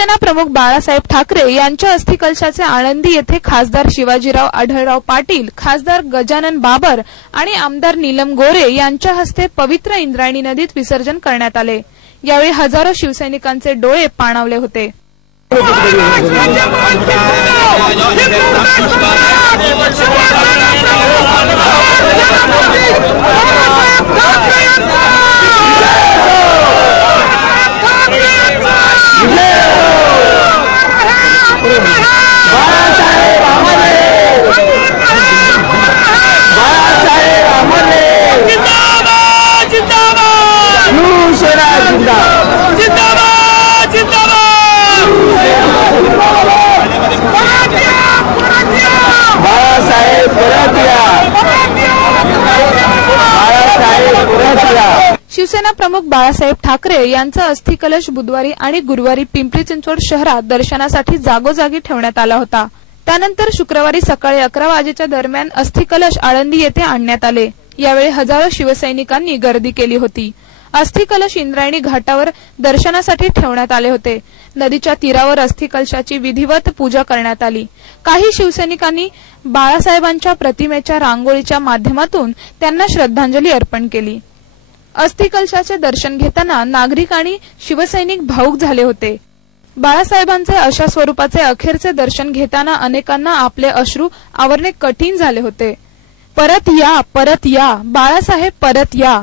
शिवसेना प्रमुख बाळासाहेब ठाकरे यांच्या अस्थिकलशाचे आळंदी येथे खासदार शिवाजीराव आढळराव पाटील खासदार गजानन बाबर आणि आमदार नीलम गोरे यांच्या हस्ते पवित्र इंद्रायणी नदीत विसर्जन करण्यात आले. यावेळी हजारो शिवसैनिकांचे डोळे पाणावले होते जिंदाबाद जिंदाबाद शिवसेना जिंदाबाद जिंदाबाद जिंदाबाद बाळासाहेब परत या बाळासाहेब परत या शिवसेना प्रमुख बाळासाहेब ठाकरे यांचा अस्थिकलश बुधवारी आणि गुरुवारी पिंपरी चिंचवड शहरात दर्शनासाठी जागोजागी ठेवण्यात आला होता. त्यानंतर शुक्रवारी सकाळी अकरा वाजेच्या दरम्यान अस्थिकलश आळंदी येथे आणण्यात आले. यावेळी हजारो शिवसैनिकांनी गर्दी केली होती. अस्थिकलश इंद्रायणी घाटावर दर्शनासाठी ठेवण्यात आले होते. नदीच्या तीरावर अस्थिकलशाची विधिवत पूजा करण्यात आली. काही शिवसैनिकांनी बाळासाहेबांच्या प्रतिमेच्या रांगोळीच्या माध्यमातून त्यांना श्रद्धांजली अर्पण केली. अस्थिकलशाचे दर्शन घेताना नागरिक आणि शिवसैनिक भाऊक झाले होते. बाळासाहेबांचे अशा स्वरूपाचे अखेरचे दर्शन घेताना अनेकांना आपले अश्रू आवरणे कठीण झाले होते. परत या परत या बाळासाहेब परत या.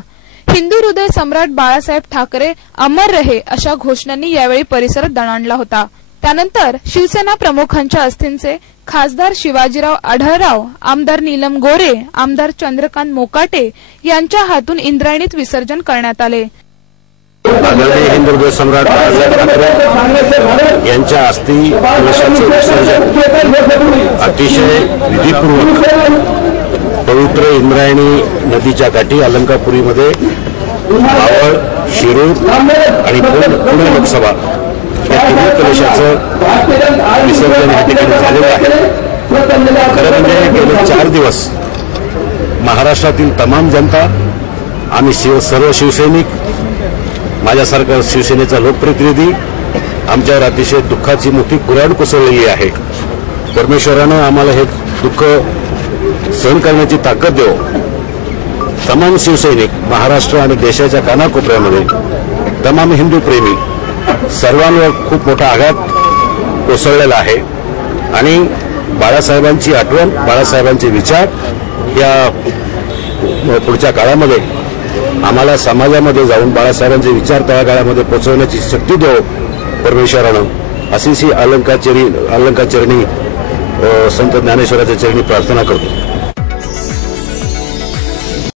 हिंदू हृदय सम्राट बाळासाहेब ठाकरे अमर रहे अशा घोषणांनी यावेळी परिसर दणाणला होता. त्यानंतर शिवसेना प्रमुखांच्या अस्थींचे खासदार शिवाजीराव आढळराव आमदार नीलम गोरे आमदार चंद्रकांत मोकाटे यांच्या हातून इंद्रायणीत विसर्जन करण्यात आले. आदरणीय हिंदू हृदय सम्राट बाळासाहेब ठाकरे यांच्या अस्थि कलशाचे विसर्जन अतिशय विधीपूर्वक पवित्र इंद्रायणी नदीच्या काठी अलंकापुरीमध्ये मावळ शिरूर आणि पुणे लोकसभा या तिन्ही कलशाचं विसर्जन या ठिकाणी झालेलं आहे खरं म्हणजे गेले चार दिवस महाराष्ट्रातील तमाम जनता आम्ही शिव सर्व शिवसैनिक माझ्यासारखा शिवसेनेचा लोकप्रतिनिधी आमच्यावर अतिशय दुःखाची मोठी कुऱ्हाड कोसळलेली आहे. परमेश्वरानं आम्हाला हे दुःख सहन करण्याची ताकद देव. तमाम शिवसैनिक महाराष्ट्र आणि देशाच्या कानाकोपऱ्यामध्ये तमाम हिंदू प्रेमी सर्वांवर खूप मोठा आघात कोसळलेला आहे. आणि बाळासाहेबांची आठवण बाळासाहेबांचे विचार या पुढच्या काळामध्ये आम्हाला समाजामध्ये जाऊन बाळासाहेबांचे विचार त्या काळामध्ये पोचवण्याची शक्ती देव परमेश्वरानं. अशी सी अलंकाचरी अलंकाचरणी संत ज्ञानेश्वराच्या चरणी प्रार्थना करतो.